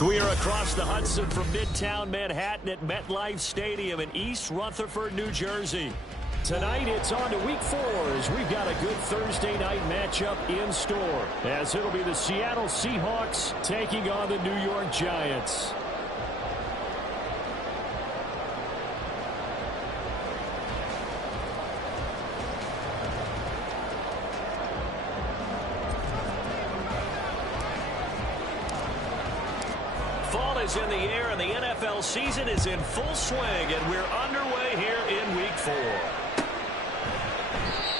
We are across the Hudson from Midtown Manhattan at MetLife Stadium in East Rutherford, New Jersey. Tonight it's on to Week 4 as we've got a good Thursday night matchup in store, as it'll be the Seattle Seahawks taking on the New York Giants. Fall is in the air and the NFL season is in full swing, and we're underway here in Week 4.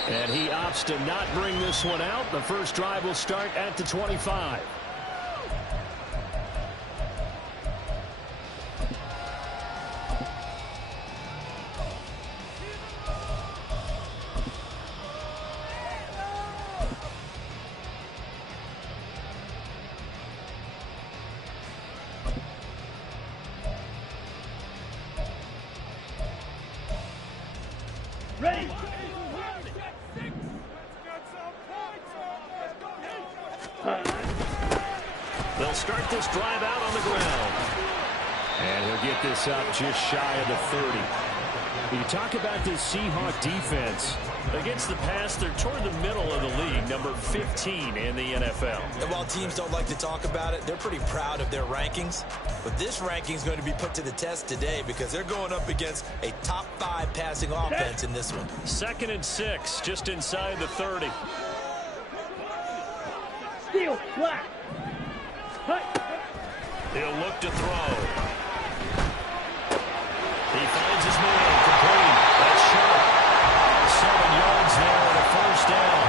And he opts to not bring this one out. The first drive will start at the 25. Ready. They'll start this drive out on the ground. And he'll get this up just shy of the 30. You talk about this Seahawk defense. Against the pass, they're toward the middle of the league, number 15 in the NFL. And while teams don't like to talk about it, they're pretty proud of their rankings. But this ranking is going to be put to the test today because they're going up against a top 5 passing offense in this one. 2nd and 6, just inside the 30. Steal, flat. He'll look to throw. He finds his man, complete. That's short. 7 yards there and a first down.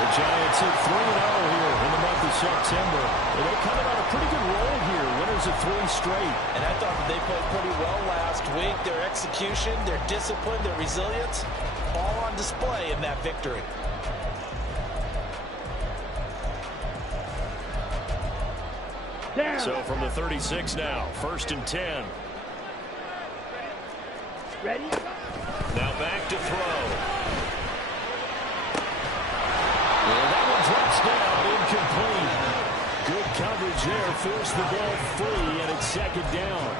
The Giants hit 3-0 here in the month of September. And they're coming on a pretty good roll here. Winners of 3 straight. And I thought that they played pretty well last week. Their execution, their discipline, their resilience, all on display in that victory. Down. So from the 36 now, 1st and 10. Ready. Now back to throw. Well, that one drops down, incomplete. Good coverage there, forced the ball free, and it's 2nd down.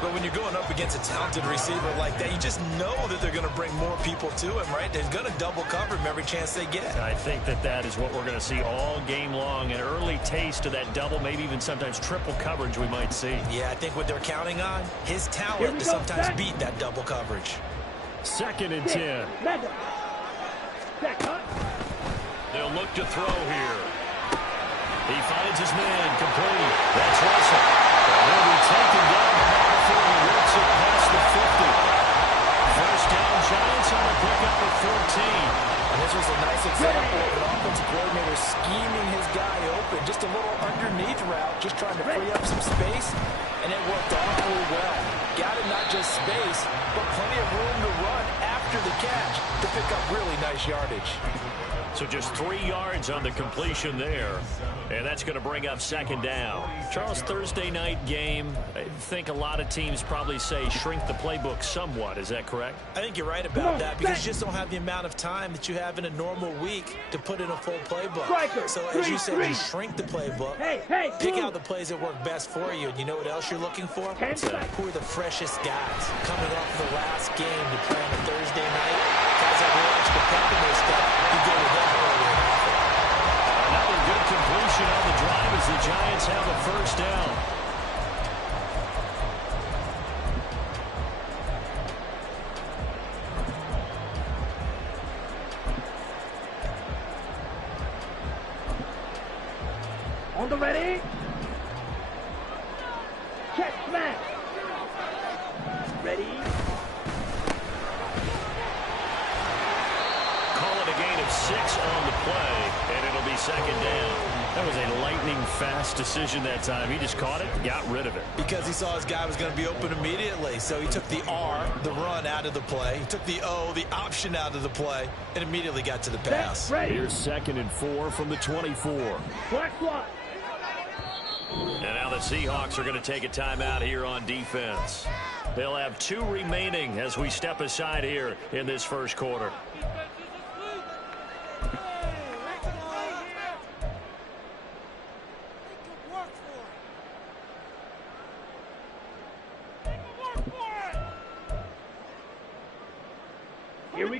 But when you're going up against a talented receiver like that, you just know that they're going to bring more people to him, right? They're going to double cover him every chance they get. I think that is what we're going to see all game long. An early taste of that double, maybe even sometimes triple coverage we might see. Yeah, I think what they're counting on, his talent to sometimes beat that double coverage. 2nd and 10. They'll look to throw here. He finds his man, complete. That's Russell. And he'll be taken down before he works it past the 50. First down, Giants on a pickup of 14. And this was a nice example of an offensive coordinator scheming his guy open. Just a little underneath route, just trying to free up some space. And it worked awfully well. Got it not just space, but plenty of room to run after the catch to pick up really nice yardage. So just 3 yards on the completion there. And that's going to bring up 2nd down. Charles, Thursday night game, I think a lot of teams probably say shrink the playbook somewhat. Is that correct? I think you're right about that because you just don't have the amount of time that you have in a normal week to put in a full playbook. So as you said, you shrink the playbook, pick out the plays that work best for you. And you know what else you're looking for? Who are the freshest guys coming off the last game to play on a Thursday night? Guys that really extra pep in their stuff. You go with them earlier and often. Another good completion on the drive as the Giants have a first down. On the ready. Check smash. Ready. Call it a gain of 6 on the play, and it'll be 2nd down. That was a lightning-fast decision that time. He just caught it, got rid of it. Because he saw his guy was going to be open immediately. So he took the R, the run, out of the play. He took the O, the option, out of the play, and immediately got to the pass. Here's 2nd and 4 from the 24. Black block. And now the Seahawks are going to take a timeout here on defense. They'll have 2 remaining as we step aside here in this first quarter.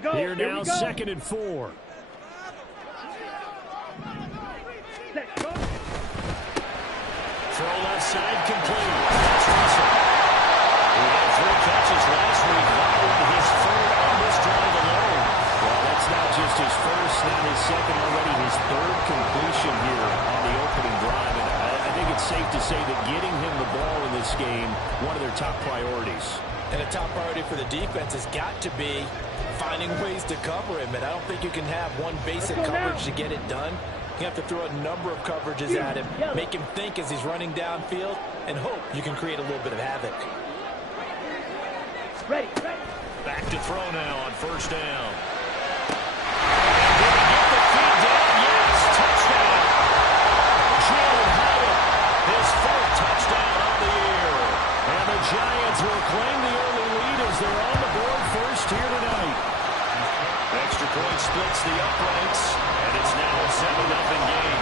go. Here now, 2nd and 4. Throw left side complete. That's Russell. He had 3 catches last week, following his 3rd on this drive alone. Well, that's not just his first, not his second, already his 3rd completion here on the opening drive. And I think it's safe to say that getting him the ball in this game, one of their top priorities. And a top priority for the defense has got to be finding ways to cover him. And I don't think you can have one basic coverage to get it done. You have to throw a number of coverages at him, make him think as he's running downfield, and hope you can create a little bit of havoc. Ready. Back to throw now on 1st down. Did he get the feet down? Yes, touchdown. Jalen Hyatt, his 4th touchdown on the year. And the Giants will claim the early lead as they're on the board first here tonight. Extra point splits the uprights, and it's now a 7-0 game.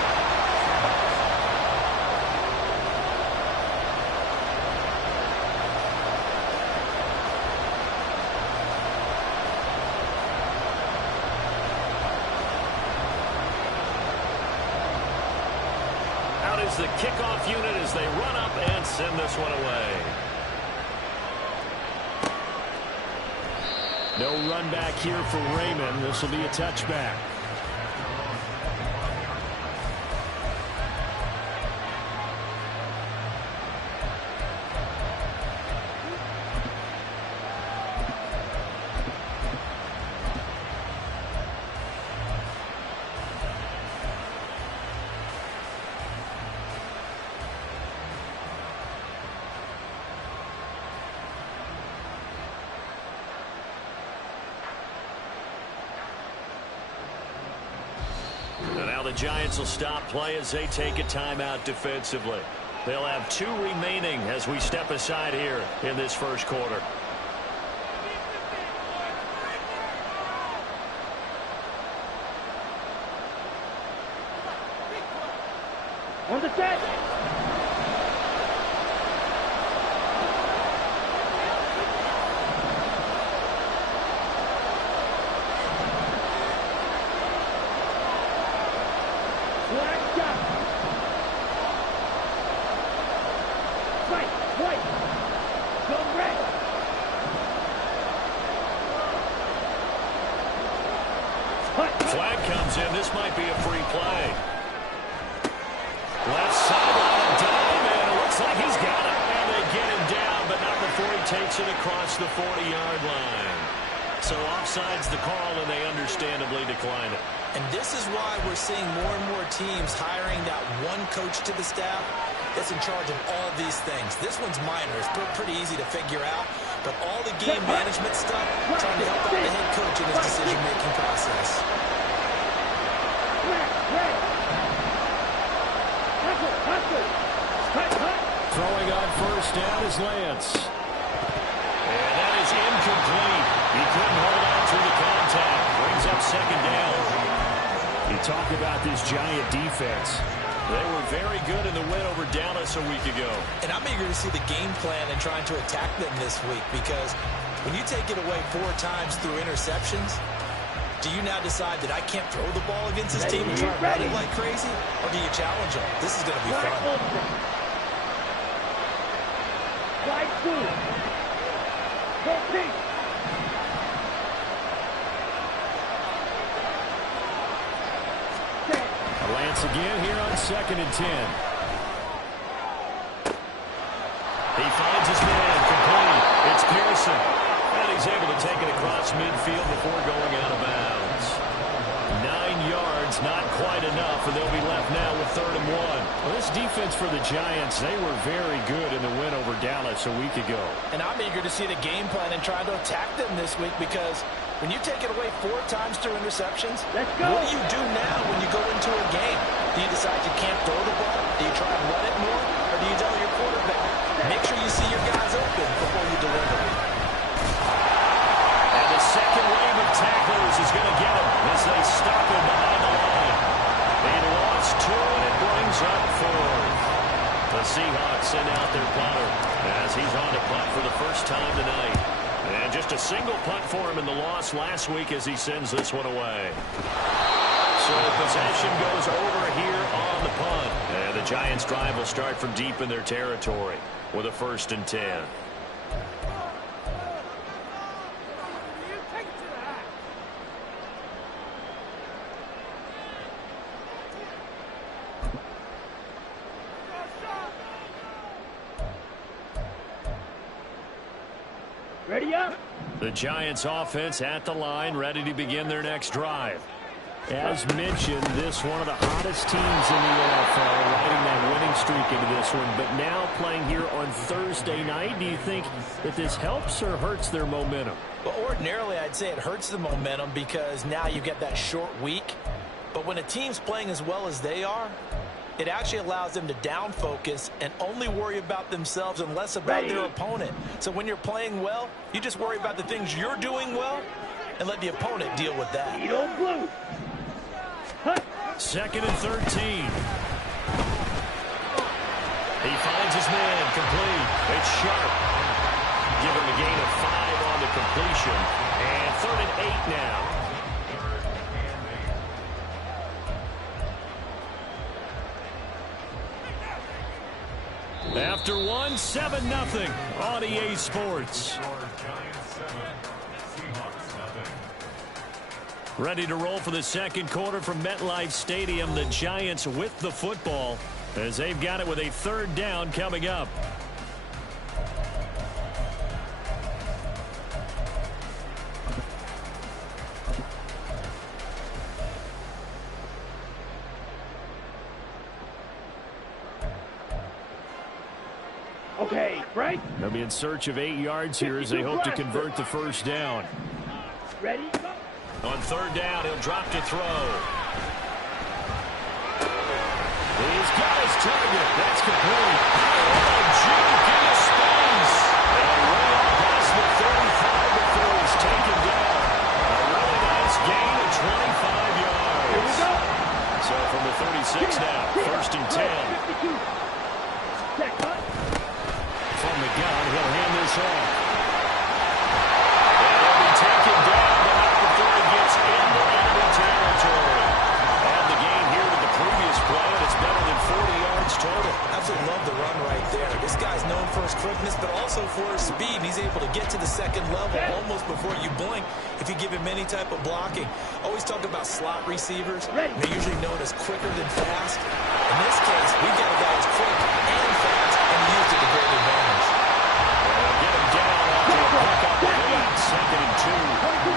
Out is the kickoff unit as they run up and send this one away. No run back here for Raymond. This will be a touchback. The Giants will stop play as they take a timeout defensively. They'll have 2 remaining as we step aside here in this first quarter. On the set. Flag comes in. This might be a free play. Left sideline, a dime, and it looks like he's got it. And they get him down, but not before he takes it across the 40-yard line. So offside's the call, and they understandably decline it. And this is why we're seeing more and more teams hiring that one coach to the staff that's in charge of all these things. This one's minor. It's pretty easy to figure out. But all the game management stuff, trying to help out the head coach in his decision-making process. Throwing on 1st down is Lance. And that is incomplete. He couldn't hold on through the contact. Brings up 2nd down. You talk about this Giant defense. They were very good in the win over Dallas a week ago. And I'm eager to see the game plan and trying to attack them this week, because when you take it away 4 times through interceptions, do you now decide that I can't throw the ball against this team and try to run it like crazy? Or do you challenge them? This is going to be fun. Slide 2. Go deep. Lance again here on 2nd and 10. He finds his man complete. It's Pearson. And he's able to take it across midfield before going out of bounds. 9 yards, not quite enough, and they'll be left now with 3rd and 1. Well, this defense for the Giants, they were very good in the win over Dallas a week ago. And I'm eager to see the game plan and try to attack them this week, because when you take it away 4 times through interceptions, what do you do now when you go into a game? Do you decide you can't throw the ball? Do you try and run it more? Or do you tell your quarterback, make sure you see your guys open before you deliver? And the second wave of tacklers is going to get him as they stop him behind the line. They lost 2, and it brings up 4th. The Seahawks send out their punter as he's on to punt for the first time tonight. And just a single punt for him in the loss last week as he sends this one away. So possession goes over here on the punt. And the Giants' drive will start from deep in their territory with a 1st and 10. Ready up. The Giants offense at the line, ready to begin their next drive. As mentioned, this one of the hottest teams in the NFL, riding that winning streak into this one. But now playing here on Thursday night, do you think that this helps or hurts their momentum? Well, ordinarily, I'd say it hurts the momentum because now you get that short week. But when a team's playing as well as they are, it actually allows them to down focus and only worry about themselves and less about their opponent. So when you're playing well, you just worry about the things you're doing well and let the opponent deal with that. You don't blue. 2nd and 13. He finds his man complete. It's Sharp. Give him a gain of 5 on the completion. And 3rd and 8 now. After 1, 7-0 on EA Sports. Ready to roll for the second quarter from MetLife Stadium. The Giants with the football as they've got it with a 3rd down coming up. Okay, right. They'll be in search of 8 yards here as they hope to convert the 1st down. Ready, go. On 3rd down, he'll drop to throw. He's got his target. That's complete. Oh, juke into space. And way up past the 35 before he's taken down. A really nice gain of 25 yards. Here we go. So from the 36 now, 1st and 10. 52. Check, cut. From the gun, he'll hand this off. And he'll be taken down, but not before he gets into enemy territory. And the gain here with the previous play, and it's better than 40 yards total. Absolutely love the run right there. This guy's known for his quickness, but also for his speed. He's able to get to the 2nd level almost before you blink if you give him any type of blocking. Always talk about slot receivers. They're usually known as quicker than fast. In this case, we've got a guy who's quick and fast, and he used it to great advantage. Get him down after a pick up of 8, 2nd and 2.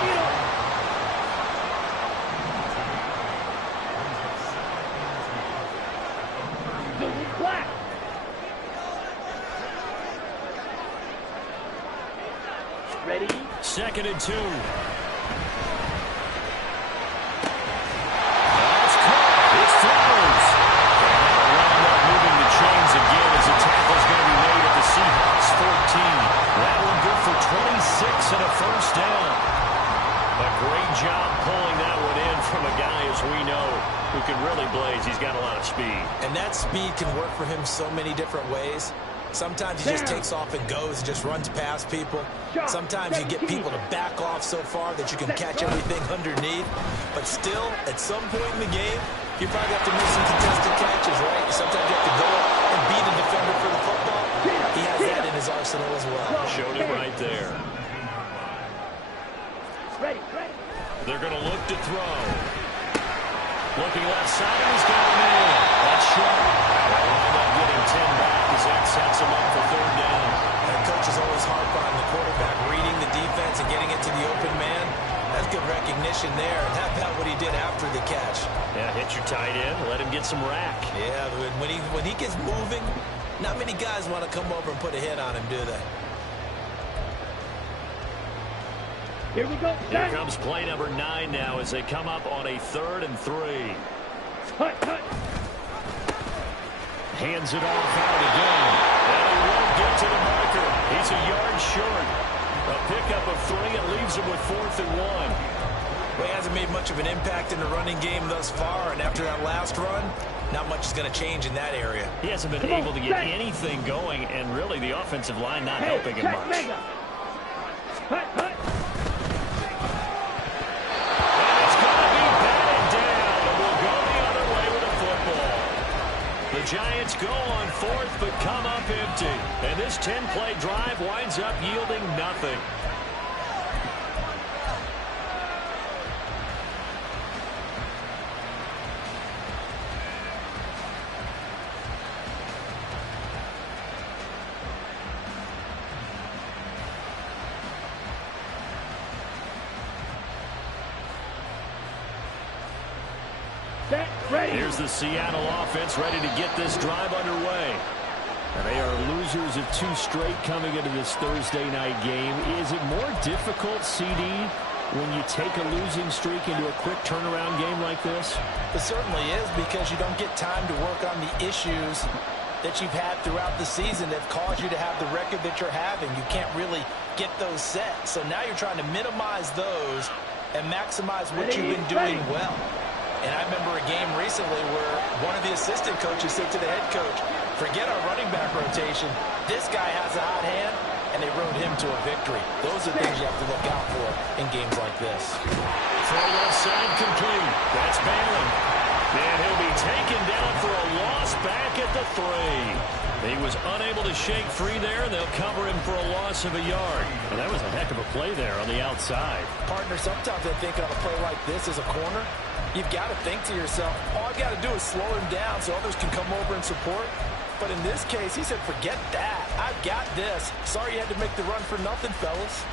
Ready? 2nd and 2. That's caught. It throws. And that'll wind up moving the chains again as the tackle's going to be made at the Seahawks 14. That one good for 26 and a 1st down. A great job pulling that one in from a guy, as we know, who can really blaze. He's got a lot of speed. And that speed can work for him so many different ways. Sometimes he just takes off and goes and just runs past people. Sometimes you get people to back off so far that you can catch everything underneath. But still, at some point in the game, you probably have to make some contested catches, right? Sometimes you have to go up and beat a defender for the football. He has that in his arsenal as well. Showed it right there. Ready. They're going to look to throw. Looking left side, he's got a man. That's Sharp. They'll wind up getting 10 back as that sets him up for 3rd down. And coaches always harp on the quarterback reading the defense and getting it to the open man. That's good recognition there. And how about what he did after the catch? Yeah, hit your tight end, let him get some rack. Yeah, when he gets moving, not many guys want to come over and put a hit on him, do they? Here we go. Here comes play number 9 now as they come up on a 3rd and 3. Cut. Hands it off out again. And he won't get to the marker. He's a yard short. A pickup of 3. It leaves him with 4th and 1. Well, he hasn't made much of an impact in the running game thus far, and after that last run, not much is going to change in that area. He hasn't been able to get anything going, and really the offensive line not helping him much. Hut, hut. And it's going to be batted down, and we'll go the other way with the football. The Giants go on fourth, but come up empty. And this 10-play drive winds up yielding nothing. Here's the Seattle offense ready to get this drive underway. And they are losers of 2 straight coming into this Thursday night game. Is it more difficult, CD, when you take a losing streak into a quick turnaround game like this? It certainly is, because you don't get time to work on the issues that you've had throughout the season that caused you to have the record that you're having. You can't really get those set. So now you're trying to minimize those and maximize what you've been doing well. And I remember a game recently where one of the assistant coaches said to the head coach, forget our running back rotation. This guy has a hot hand, and they rode him to a victory. Those are things you have to look out for in games like this. Throw left side complete. That's Bailey. And he'll be taken down for a loss back at the 3. He was unable to shake free there, and they'll cover him for a loss of a yard. Well, that was a heck of a play there on the outside. Partner, sometimes I think on a play like this as a corner, you've got to think to yourself, all I've got to do is slow him down so others can come over and support. But in this case, he said, forget that. I've got this. Sorry you had to make the run for nothing, fellas.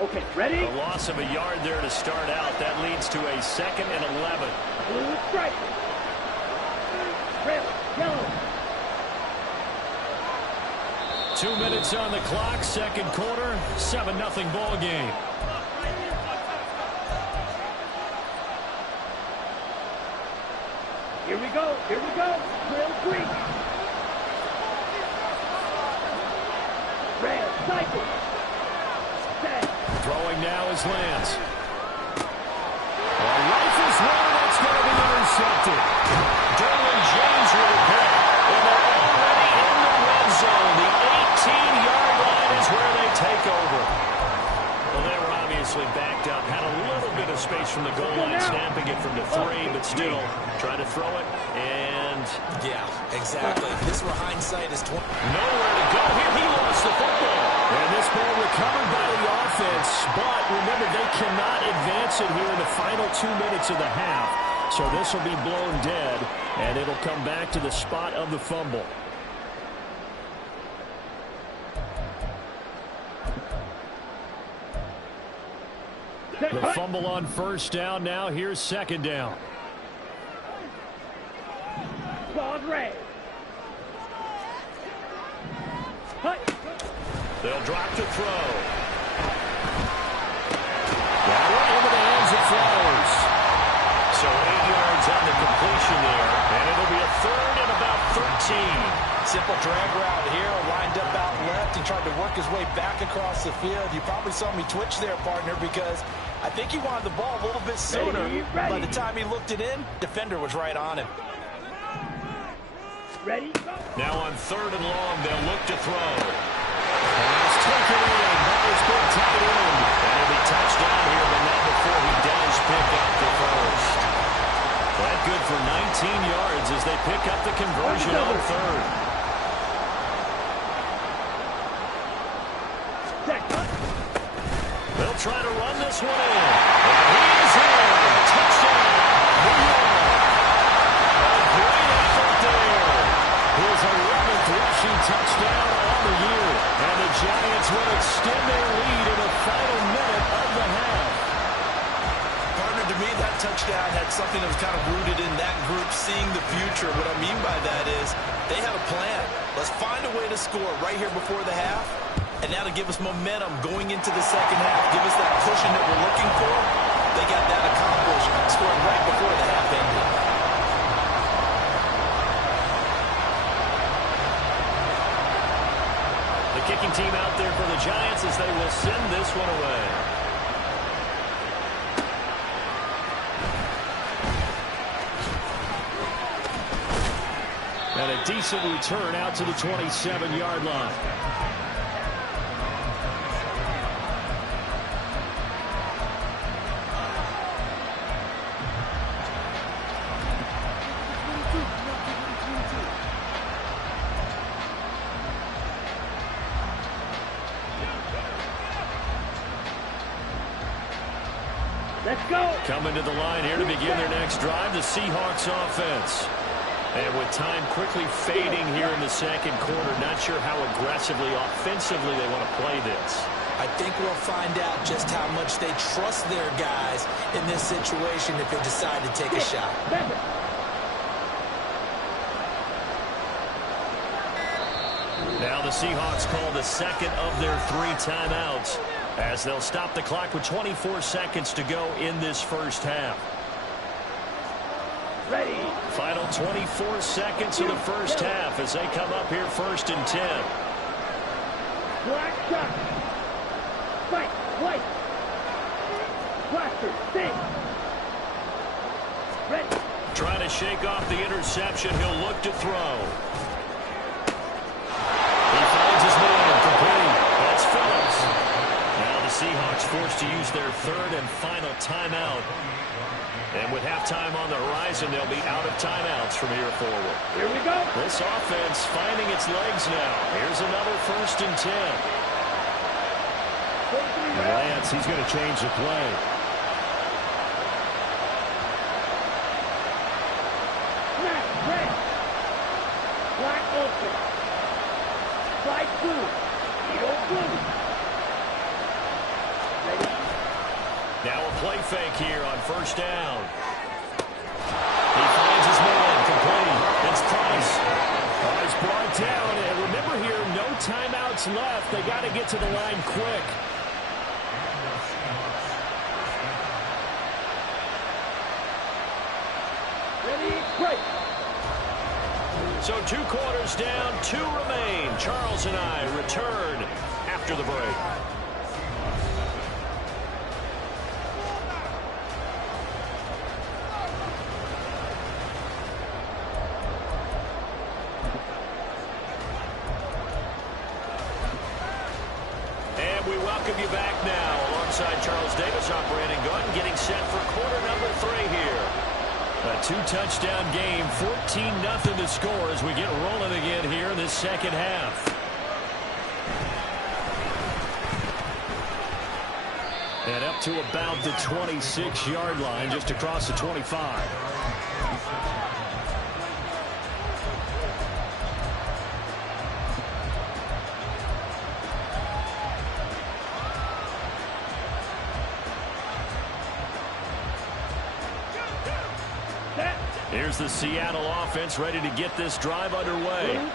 Okay, ready? A loss of a yard there to start out. That leads to a 2nd and 11. Blue strike. Red, yellow. 2 minutes on the clock, second quarter, 7-0 ball game. Here we go, here we go. Trail 3. Red, cycle. Set. Throwing now is Lance. Rifles one, that's going to be intercepted. Derwin James with a pick. And they're already in the red zone. The 18-yard line is where they take over. Well, they were obviously backed up. Had a little bit of space from the goal line, snapping it from the 3, but still trying to throw it. And yeah, exactly. This is where hindsight is 20. Nowhere to go here. He lost the football. And this ball recovered by the offense. But remember, they cannot advance it here in the final 2 minutes of the half. So this will be blown dead, and it'll come back to the spot of the fumble. The fumble on first down now. Here's second down. Squad red. They'll drop to throw. That one into the hands of Flowers. So 8 yards on the completion there. And it'll be a 3rd and about 13. Simple drag route here, lined up out left and tried to work his way back across the field. You probably saw me twitch there, partner, because I think he wanted the ball a little bit sooner. Ready. By the time he looked it in, defender was right on him. Ready? Now on 3rd and long, they'll look to throw. Pass taken in by his big tight end. And he'll be touchdown here, but not before he does pick up the first. That good for 19 yards as they pick up the conversion on 3rd. They'll try to run this one in. And he is in. Touchdown. New York. A great effort there. His 11th rushing touchdown on the year. And the Giants will extend their lead in the final minute of the half. Partner, to me, that touchdown had something that was kind of rooted in that group seeing the future. What I mean by that is they had a plan. Let's find a way to score right here before the half. And now to give us momentum going into the second half, give us that cushion that we're looking for. They got that accomplished, scoring right before the half ended. The kicking team out there for the Giants as they will send this one away. And a decent return out to the 27-yard line. Let's go. Coming to the line here to begin their next drive, the Seahawks offense. And with time quickly fading here in the second quarter, not sure how aggressively, offensively they want to play this. I think we'll find out just how much they trust their guys in this situation if they decide to take a shot. Now the Seahawks call the second of their 3 timeouts as they'll stop the clock with 24 seconds to go in this first half. Ready. Final 24 seconds of the first half as they come up here 1st and 10. Black shot. Fight. White. Blaster. Stay. Ready. Trying to shake off the interception. He'll look to throw. He finds his man complete. That's Phillips. Now the Seahawks forced to use their 3rd and final timeout. And with halftime on the horizon, they'll be out of timeouts from here forward. Here we go. This offense finding its legs now. Here's another 1st and 10. Lance, he's going to change the play. Snap, red. Black open. Slide blue. Eagle blue. Ready. Now a play fake here on 1st down. He finds his man complete. It's Price. He's brought down. And remember here, no timeouts left. They got to get to the line quick. Ready, break. So 2 quarters down, 2 remain. Charles and I return after the break. And we welcome you back now. Alongside Charles Davis, I'm Brandon Gunn, getting set for quarter number 3 here. A 2-touchdown game, 14-0 to score as we get rolling again here in this second half. And up to about the 26-yard line, just across the 25. Here's the Seattle offense ready to get this drive underway.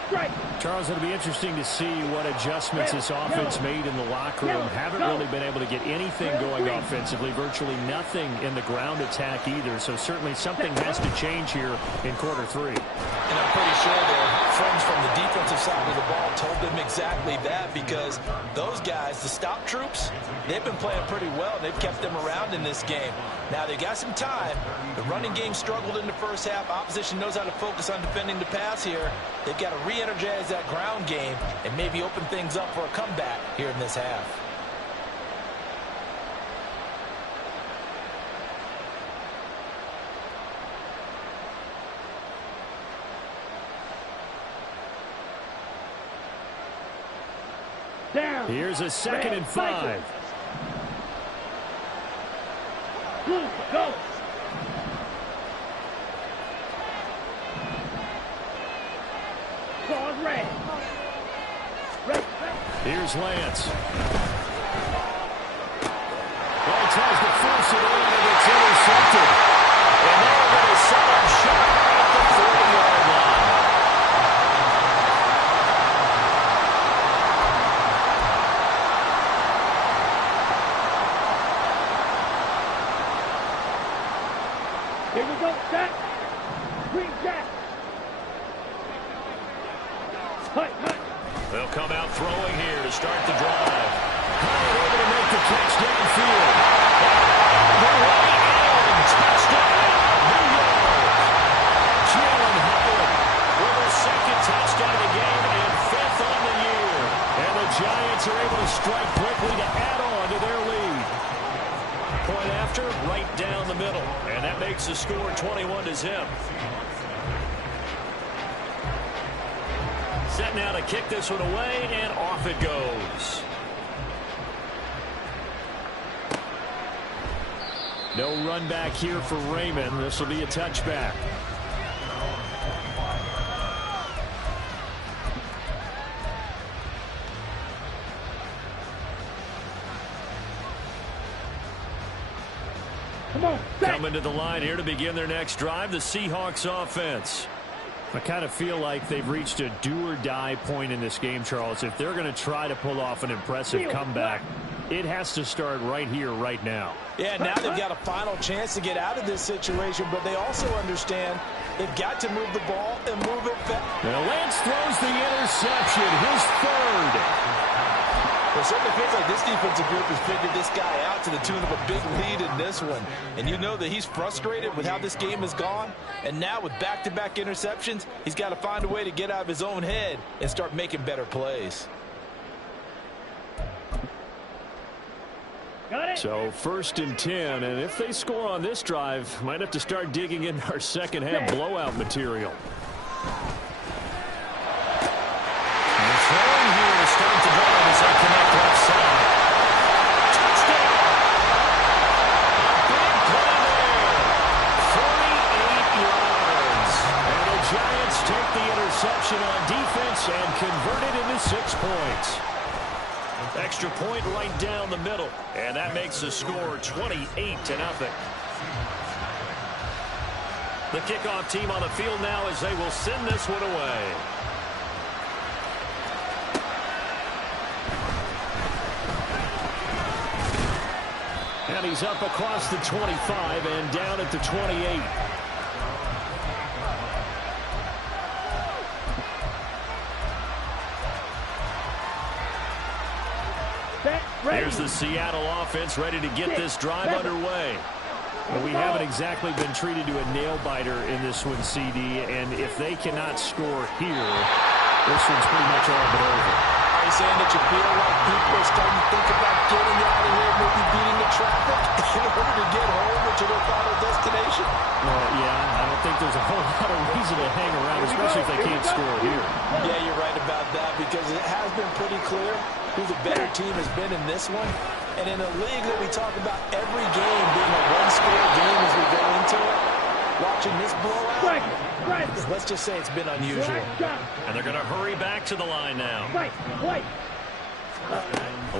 Charles, it'll be interesting to see what adjustments this offense made in the locker room. Haven't really been able to get anything going offensively, virtually nothing in the ground attack either. So certainly something has to change here in quarter 3. And I'm pretty sure their friends from the defensive side of the ball told them exactly that, because those guys, the stop troops, they've been playing pretty well. They've kept them around in this game. Now they got some time. The running game struggled in the first half. Opposition knows how to focus on defending the pass here. They've got to re-energize that ground game and maybe open things up for a comeback here in this half. Down. Here's a 2nd and 5. Blue, go. Claws red. Red. Here's Lance. Well, he tries to force it in, and it's intercepted. And now we're going to set up shot at the 40-yard line. Here we go, set. Green jack. Hut, hut. They'll come out throwing here to start the drive. Hyatt able to make the catch downfield. The way in. Touchdown, New York. Jalen Hyatt with a center, right down the middle. And that makes the score 21-0. Set now to kick this one away, and off it goes. No run back here for Raymond. This will be a touchback. Coming to the line here to begin their next drive, the Seahawks offense. I kind of feel like they've reached a do-or-die point in this game, Charles. If they're going to try to pull off an impressive comeback, it has to start right here, right now. Yeah, now they've got a final chance to get out of this situation, but they also understand they've got to move the ball and move it fast. Now Lance throws the interception, his third. Well, it certainly feels like this defensive group has figured this guy out to the tune of a big lead in this one. And you know that he's frustrated with how this game has gone. And now with back-to-back interceptions, he's got to find a way to get out of his own head and start making better plays. So 1st and 10, and if they score on this drive, might have to start digging in our second half blowout material. And throwing here to start the drive as they connect left side. Touchdown! A big play there. 48 yards. And the Giants take the interception on defense and convert it into 6 points. Extra point right down the middle, and that makes the score 28-0. The kickoff team on the field now as they will send this one away. And he's up across the 25 and down at the 28. Here's the Seattle offense ready to get this drive underway. Well, we haven't exactly been treated to a nail-biter in this one, CD, and if they cannot score here, this one's pretty much all but over. Are you saying that you feel like people are starting to think about getting out of here, maybe beating the traffic in order to get home to their final destination? Well, yeah, I don't think there's a whole lot of reason to hang around, especially if they can't score here. Yeah, you're right about that, because it has been pretty clear who the better team has been in this one. And in a league that we talk about every game being a one-score game as we go into it, watching this blowout, let's just say it's been unusual. And they're going to hurry back to the line now.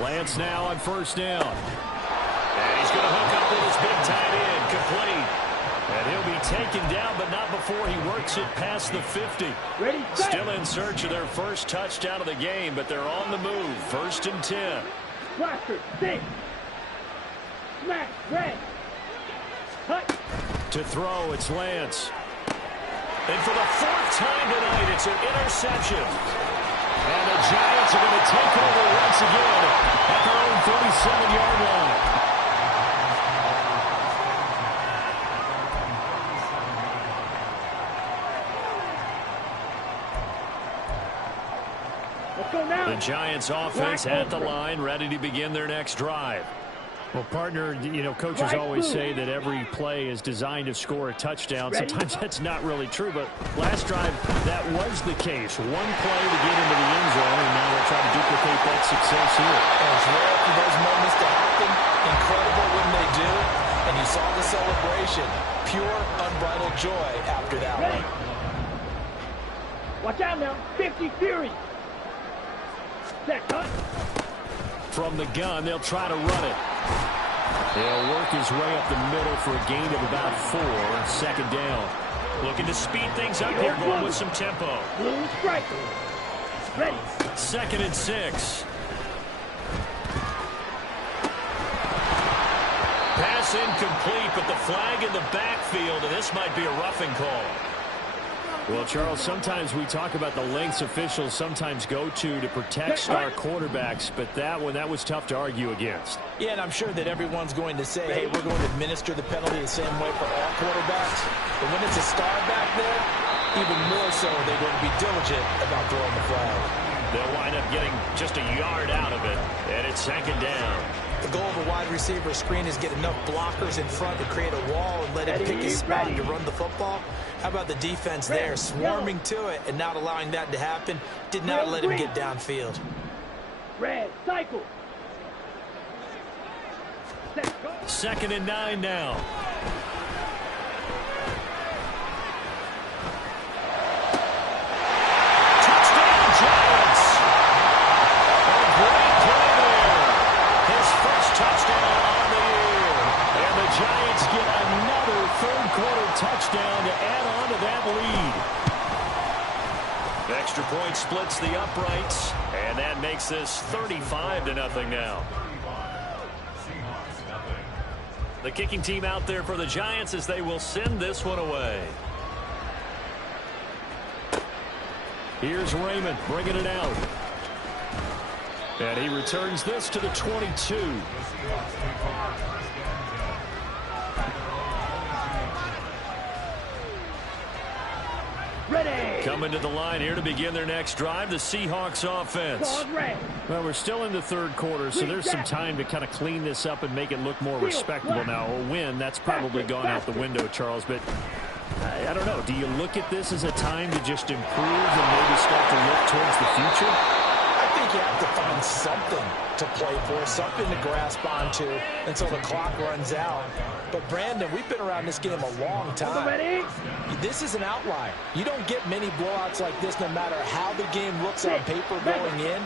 Lance now on 1st down. And he's going to hook up with his big tight end, complete. And he'll be taken down, but not before he works it past the 50. Still in search of their first touchdown of the game, but they're on the move. 1st and 10. To throw, it's Lance. And for the 4th time tonight, it's an interception. And the Giants are going to take over once again at their own 37-yard line. The Giants offense at the line, ready to begin their next drive. Well, partner, you know, coaches always say that every play is designed to score a touchdown. Sometimes that's not really true, but last drive, that was the case. One play to get into the end zone, and now they'll try to duplicate that success here. And it's rare for those moments to happen. Incredible when they do. And you saw the celebration. Pure, unbridled joy after that one. Watch out now. 50 Fury. From the gun, they'll try to run it. He'll work his way up the middle for a gain of about 4. 2nd down. Looking to speed things up here, going with some tempo. Blue striker. Ready. 2nd and 6. Pass incomplete, but the flag in the backfield, and this might be a roughing call. Well, Charles, sometimes we talk about the lengths officials sometimes go to protect star quarterbacks, but that was tough to argue against. Yeah, and I'm sure that everyone's going to say, hey, we're going to administer the penalty the same way for all quarterbacks. But when it's a star back there, even more so, they're going to be diligent about throwing the flag. They'll wind up getting just a yard out of it, and it's second down. The goal of a wide receiver screen is get enough blockers in front to create a wall and let him pick his spot to run the football. How about the defense there, swarming to it and not allowing that to happen? Did not let him get downfield. Red, cycle. Second and 9 now. Touchdown, Giants. A great play there. His first touchdown on the year. And the Giants get another third-quarter touchdown to add on to that lead. The extra point splits the uprights, and that makes this 35-0 now. The kicking team out there for the Giants as they will send this one away. Here's Raymond bringing it out. And he returns this to the 22. Ready. Coming to the line here to begin their next drive, the Seahawks offense. Well, we're still in the third quarter, so there's some time to kind of clean this up and make it look more respectable now. A win, that's probably gone out the window, Charles, but I don't know. Do you look at this as a time to just improve and maybe start to look towards the future? I think you have to find something to play for, something to grasp onto until the clock runs out. But, Brandon, we've been around this game a long time. This is an outlier. You don't get many blowouts like this no matter how the game looks on paper going in.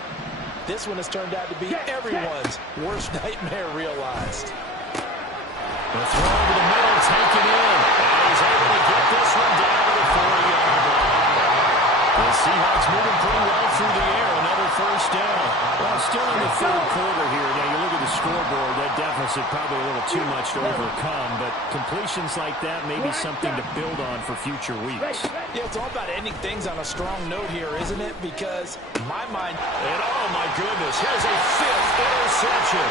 This one has turned out to be everyone's worst nightmare realized. The throw over the middle, taken in. And he's able to get this one down to the 40-yard line. The Seahawks moving pretty well through the air. Another first down. Well, still in the third quarter here. Now, you look at the scoreboard, that deficit probably a little too much to overcome, but completions like that may be something to build on for future weeks. Yeah, it's all about ending things on a strong note here, isn't it? Because my mind... And, oh, my goodness, here's a fifth interception.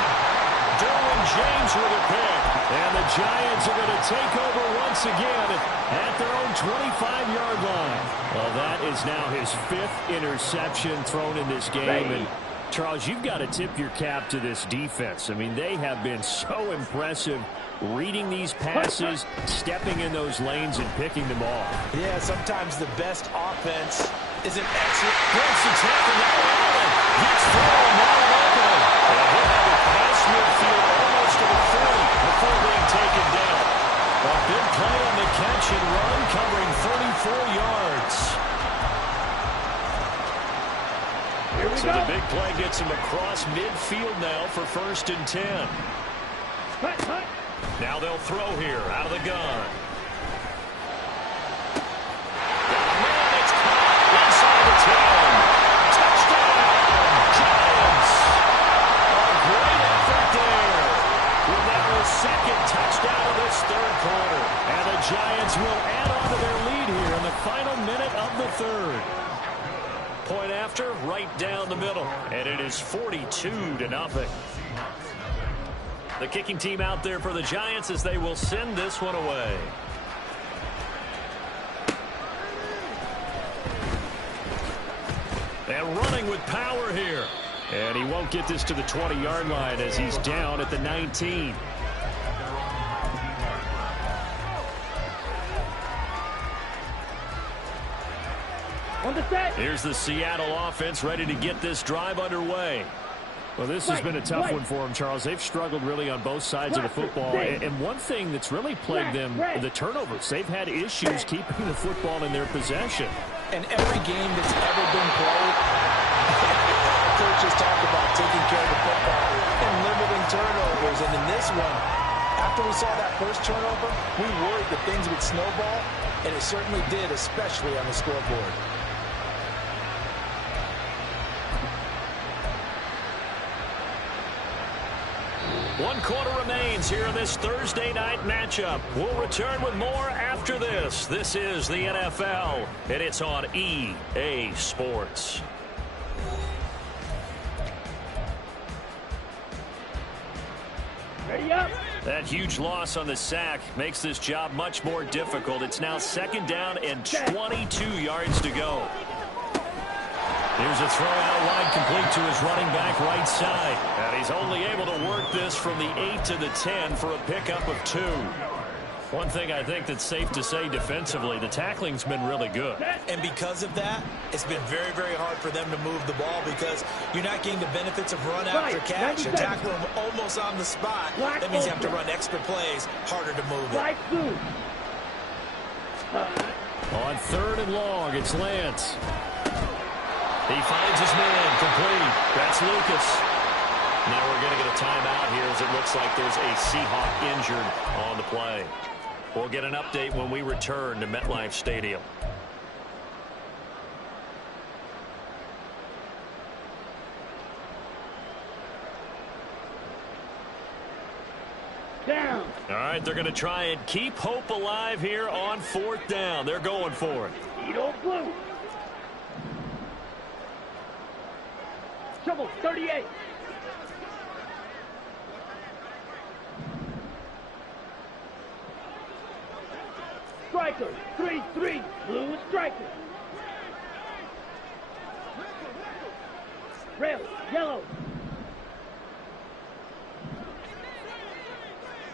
Derwin James with a pick. And the Giants are going to take over once again at their own 25-yard line. Well, that is now his fifth interception thrown in this game. And, Charles, you've got to tip your cap to this defense. I mean, they have been so impressive reading these passes, stepping in those lanes, and picking them off. Yeah, sometimes the best offense is an excellent... Brooks attacking that Allen. Gets through and now opening. And he'll have it past midfield almost to the 40 before being taken down. A big play on the catch and run, covering 34 yards. So the big play gets him across midfield now for 1st and 10. Now they'll throw here out of the gun. Got a man that's caught inside the 10. Touchdown, Giants. A great effort there. With now a second touchdown of this third quarter. And the Giants will add on to their lead here in the final minute of the third. Point after, right down the middle. And it is 42-0. The kicking team out there for the Giants as they will send this one away. And running with power here. And he won't get this to the 20-yard line as he's down at the 19. Here's the Seattle offense ready to get this drive underway. Well, this has been a tough one for them, Charles. They've struggled really on both sides of the football. And one thing that's really plagued them, the turnovers. They've had issues keeping the football in their possession. And every game that's ever been played, coaches talk about taking care of the football and limiting turnovers. And in this one, after we saw that first turnover, we worried that things would snowball, and it certainly did, especially on the scoreboard. One quarter remains here in this Thursday night matchup. We'll return with more after this. This is the NFL, and it's on EA Sports. Ready up. That huge loss on the sack makes this job much more difficult. It's now 2nd down and 22 yards to go. Here's a throw out wide, complete to his running back right side. And he's only able to work this from the 8 to the 10 for a pickup of 2. One thing I think that's safe to say defensively, the tackling's been really good. And because of that, it's been very, very hard for them to move the ball because you're not getting the benefits of run after catch. You're tackling them almost on the spot. That means you have to run extra plays, harder to move it. On 3rd and long, it's Lance. He finds his man, complete. That's Lucas. Now we're going to get a timeout here as it looks like there's a Seahawk injured on the play. We'll get an update when we return to MetLife Stadium. Down. All right, they're going to try and keep hope alive here on 4th down. They're going for it. Edo blue. Shovel 38. Striker 3-3. Blue striker. Rail yellow.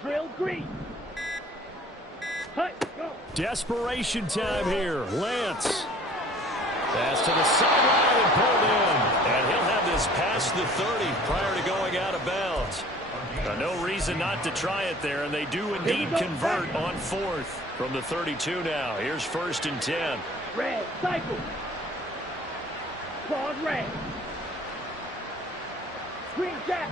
Drill green. Hut, go. Desperation time here. Lance. Pass to the sideline and pulled in. And he'll have this past the 30 prior to going out of bounds. No reason not to try it there, and they do indeed convert on 4th from the 32 now. Here's 1st and 10. Red, cycle. Claude red. Green jack.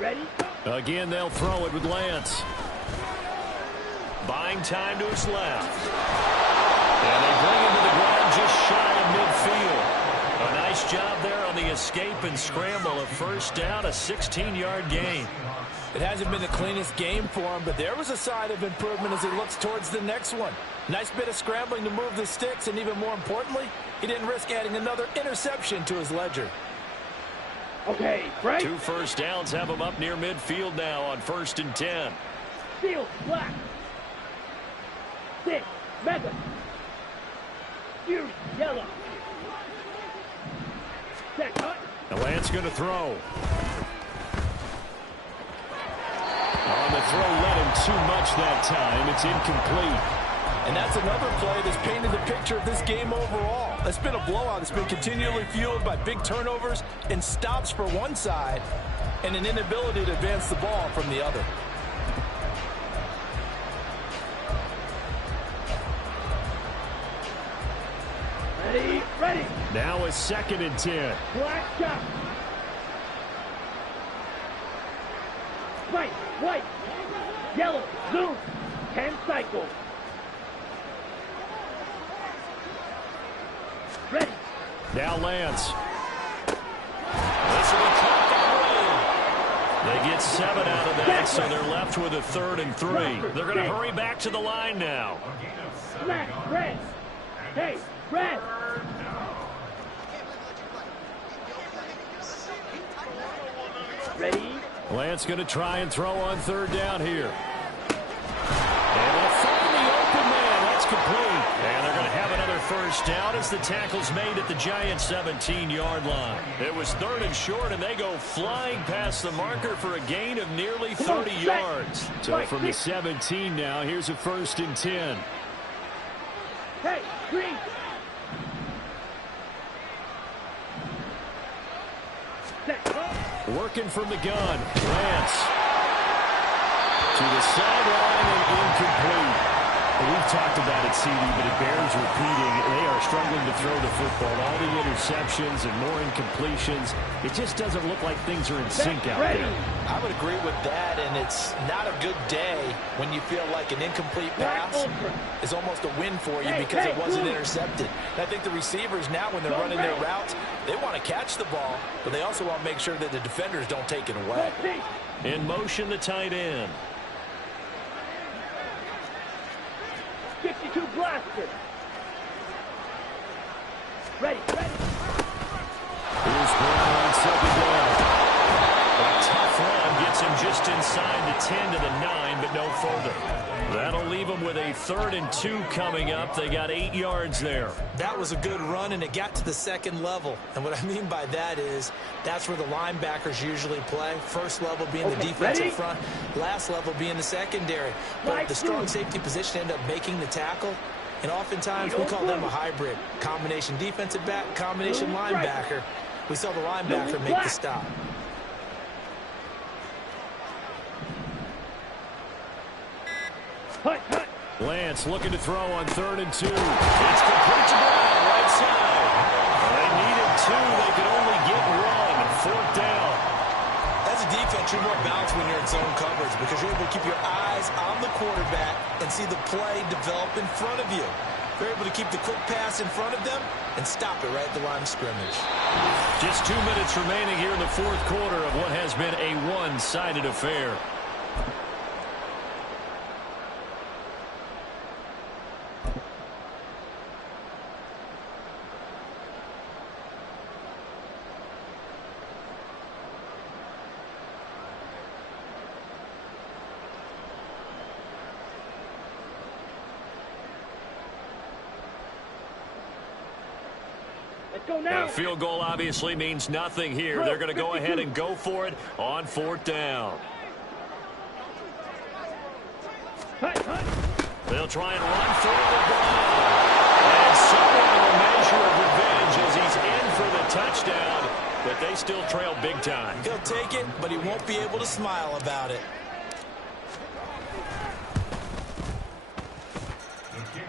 Ready? Again, they'll throw it with Lance. Buying time to his left. And they bring him to the ground just shy of midfield. A nice job there on the escape and scramble. A 1st down, a 16-yard gain. It hasn't been the cleanest game for him, but there was a sign of improvement as he looks towards the next one. Nice bit of scrambling to move the sticks, and even more importantly, he didn't risk adding another interception to his ledger. Okay, break. 2 first downs have him up near midfield now on 1st and 10. Field black. 6, mega. Fury, yellow. Check, hut. Now Lance going to throw. On the throw, led him too much that time. It's incomplete. And that's another play that's painted the picture of this game overall. It's been a blowout. It's been continually fueled by big turnovers and stops for one side and an inability to advance the ball from the other. Ready, ready. Now a 2nd and 10. Black shot. White, yellow, zoom, 10 cycle. Ready. Now Lance. This will be caught on the way. They get 7 out of that, so they're left with a 3rd and 3. They're going to hurry back to the line now. Smash, red. Hey, red. Ready. Lance going to try and throw on 3rd down here. And they'll find the open man. That's complete. And they're going to have another 1st down as the tackle's made at the Giants' 17-yard line. It was 3rd and short, and they go flying past the marker for a gain of nearly 30 yards. So from the 17 now, here's a 1st and 10. Hey, green. Working from the gun. Lance. To the sideline and incomplete. We've talked about it, CD, but it bears repeating. They are struggling to throw the football. All the interceptions and more incompletions. It just doesn't look like things are in sync out there. I would agree with that, and it's not a good day when you feel like an incomplete pass is almost a win for you because it wasn't intercepted. And I think the receivers now, when they're running their routes, they want to catch the ball, but they also want to make sure that the defenders don't take it away. In motion, the tight end. 52 blaster. Ready. Here's Brown on 2nd down. A tough run gets him just inside the 10 to the 9, but no further. That'll leave them with a 3rd and 2 coming up. They got 8 yards there. That was a good run, and it got to the second level. And what I mean by that is that's where the linebackers usually play. First level being the defensive front, last level being the secondary. But the strong safety position ended up making the tackle. And oftentimes we call them a hybrid. Combination defensive back, combination linebacker. We saw the linebacker make the stop. Lance looking to throw on 3rd and 2. It's complete to Brown, right side. They needed 2. They could only get 1. 4th down. As a defense, you're more balanced when you're in zone coverage because you're able to keep your eyes on the quarterback and see the play develop in front of you. You're able to keep the quick pass in front of them and stop it right at the line of scrimmage. Just 2 minutes remaining here in the 4th quarter of what has been a one-sided affair. A field goal obviously means nothing here. They're going to go ahead and go for it on 4th down. They'll try and run through the ball. And somewhat of a measure of revenge as he's in for the touchdown, but they still trail big time. He'll take it, but he won't be able to smile about it.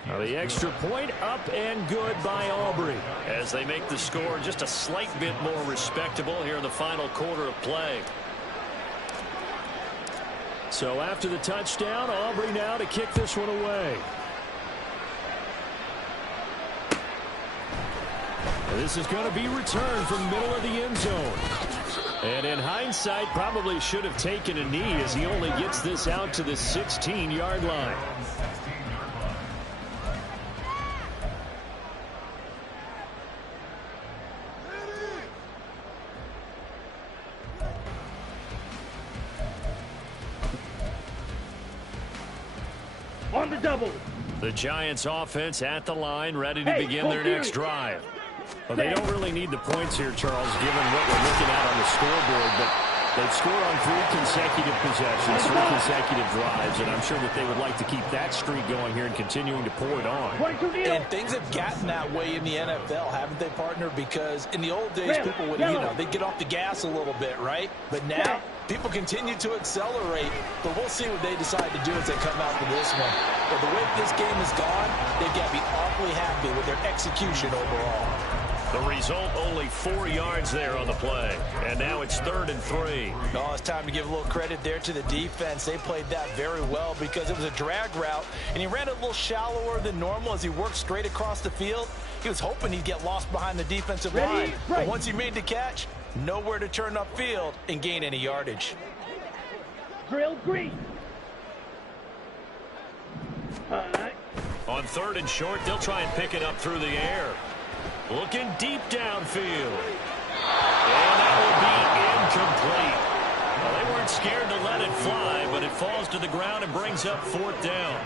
Now the extra point up and good by Aubrey as they make the score just a slight bit more respectable here in the final quarter of play. So after the touchdown, Aubrey now to kick this one away. This is going to be returned from the middle of the end zone. And in hindsight, probably should have taken a knee as he only gets this out to the 16-yard line. On the double. The Giants offense at the line, ready to begin their next drive. Well, they don't really need the points here, Charles, given what we're looking at on the scoreboard, but they've scored on 3 consecutive possessions, 3 consecutive drives, and I'm sure that they would like to keep that streak going here and continuing to pour it on. And things have gotten that way in the NFL, haven't they, partner? Because in the old days, people would, they'd get off the gas a little bit, right? But now, people continue to accelerate, but we'll see what they decide to do as they come out for this one. But the way this game has gone, they've got to be awfully happy with their execution overall. The result, only 4 yards there on the play. And now it's 3rd and 3. Oh, it's time to give a little credit there to the defense. They played that very well because it was a drag route, and he ran it a little shallower than normal as he worked straight across the field. He was hoping he'd get lost behind the defensive line. But once he made the catch, nowhere to turn upfield and gain any yardage. Drill green. On 3rd and short, they'll try and pick it up through the air. Looking deep downfield. And that will be incomplete. Well, they weren't scared to let it fly, but it falls to the ground and brings up 4th down.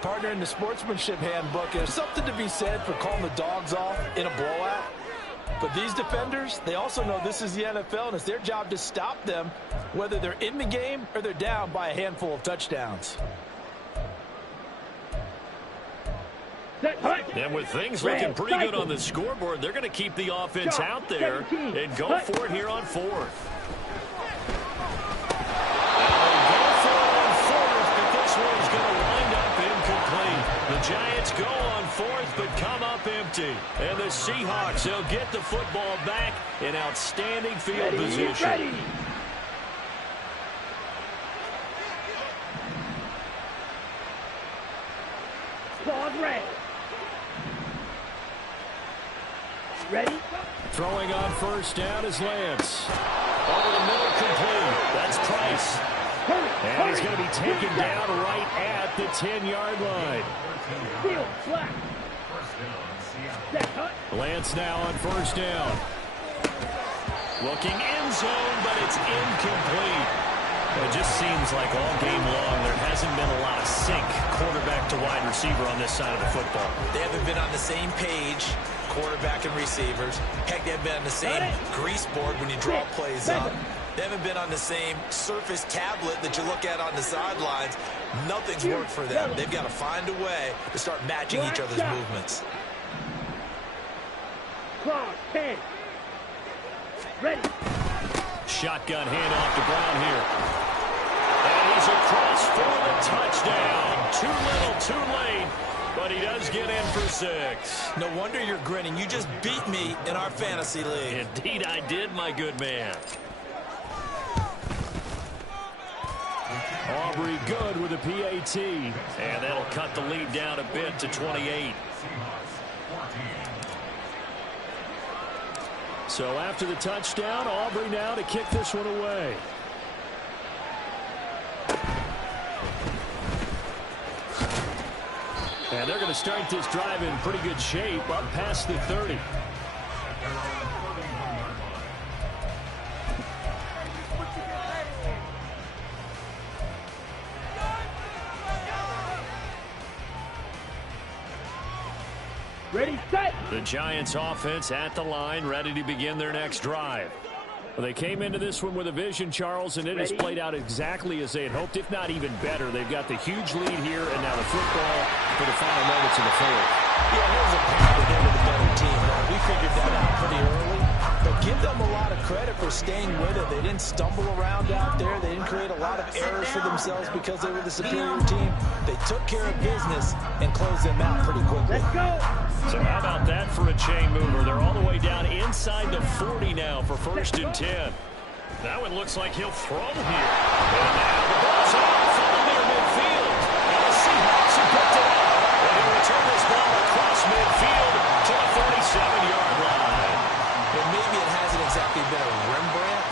Partner, in the sportsmanship handbook, there's something to be said for calling the dogs off in a blowout. But these defenders, they also know this is the NFL, and it's their job to stop them, whether they're in the game or they're down by a handful of touchdowns. And with things looking pretty good on the scoreboard, they're going to keep the offense out there and go for it here on 4th. They go for it on 4th, but this one's going to wind up incomplete. The Giants go on 4th, but come up empty. And the Seahawks, they'll get the football back in outstanding field position. Ready? Throwing on 1st down is Lance. Over the middle, complete. That's Price. And he's going to be taken down right at the 10-yard line. Lance now on 1st down. Looking end zone, but it's incomplete. It just seems like all game long there hasn't been a lot of sync quarterback to wide receiver on this side of the football. They haven't been on the same page, quarterback and receivers. Heck, they haven't been on the same grease board when you draw plays up. They haven't been on the same surface tablet that you look at on the sidelines. Nothing's worked for them. They've got to find a way to start matching each other's movements. Clock, 10. Ready. Shotgun handoff to Brown here. And he's across for the touchdown. Too little, too late. But he does get in for 6. No wonder you're grinning. You just beat me in our fantasy league. Indeed I did, my good man. Aubrey good with a PAT. And that'll cut the lead down a bit to 28. So after the touchdown, Aubrey now to kick this one away. And they're going to start this drive in pretty good shape up past the 30. Ready, set. The Giants offense at the line, ready to begin their next drive. Well, they came into this one with a vision, Charles, and it has played out exactly as they had hoped, if not even better. They've got the huge lead here, and now the football for the final moments of the fourth. Yeah, there's a path that they were the better team. We figured that out pretty early. But give them a lot of credit for staying with it. They didn't stumble around out there. They didn't create a lot of errors for themselves because they were the superior team. They took care of business and closed them out pretty quickly. Let's go. So how about that for a chain mover? They're all the way down inside the 40 now for 1st and 10. That one looks like he'll throw here. And now the ball's off from the near midfield. And the Seahawks have picked it up. And he'll return this ball across midfield to the 37-yard line. And maybe it hasn't exactly been a Rembrandt,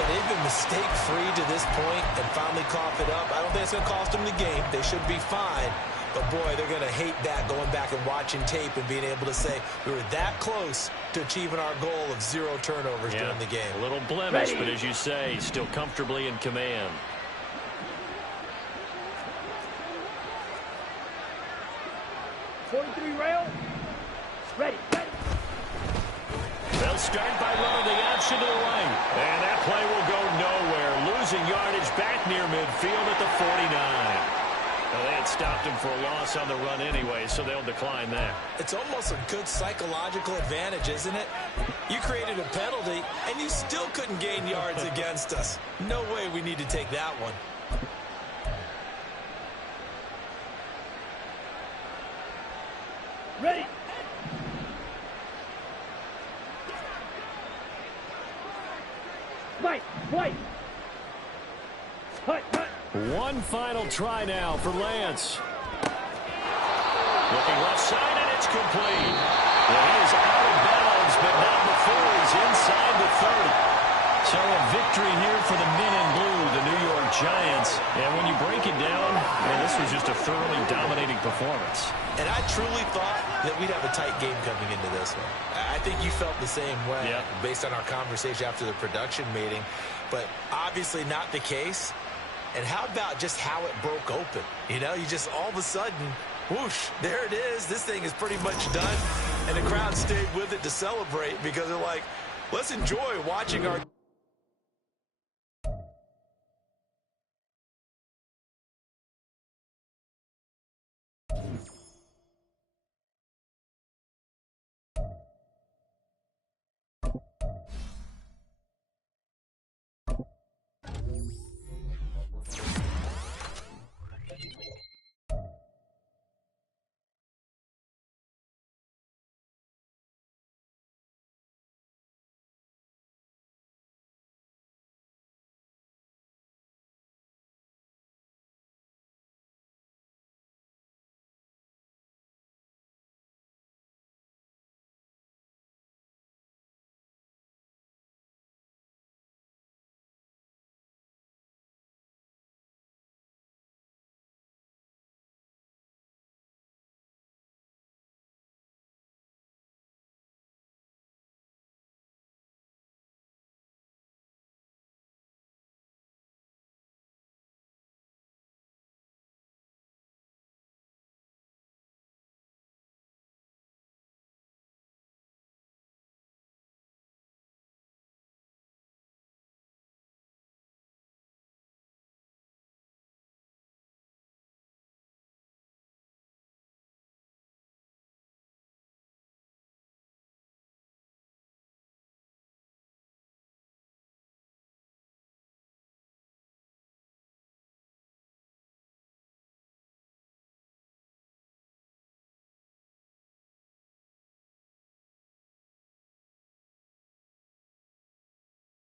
but they've been mistake-free to this point and finally cough it up. I don't think it's going to cost them the game. They should be fine. But, boy, they're going to hate that, going back and watching tape and being able to say we were that close to achieving our goal of 0 turnovers during the game. A little blemish, but as you say, still comfortably in command. Rail. Ready. They'll start by running the option to the right. And that play will go nowhere. Losing yardage back near midfield at the 49. Well, they had stopped him for a loss on the run anyway, so they'll decline that. It's almost a good psychological advantage, isn't it? You created a penalty, and you still couldn't gain yards against us. No way we need to take that one. Ready. White. Hut. One final try now for Lance. Looking left side, and it's complete. Well, he is out of bounds, but not before he's inside the 30. So a victory here for the men in blue, the New York Giants. And when you break it down, man, this was just a thoroughly dominating performance. And I truly thought that we'd have a tight game coming into this one. I think you felt the same way based on our conversation after the production meeting. But obviously not the case. And how about just how it broke open? You know, you just all of a sudden, whoosh, there it is. This thing is pretty much done. And the crowd stayed with it to celebrate because they're like, let's enjoy watching our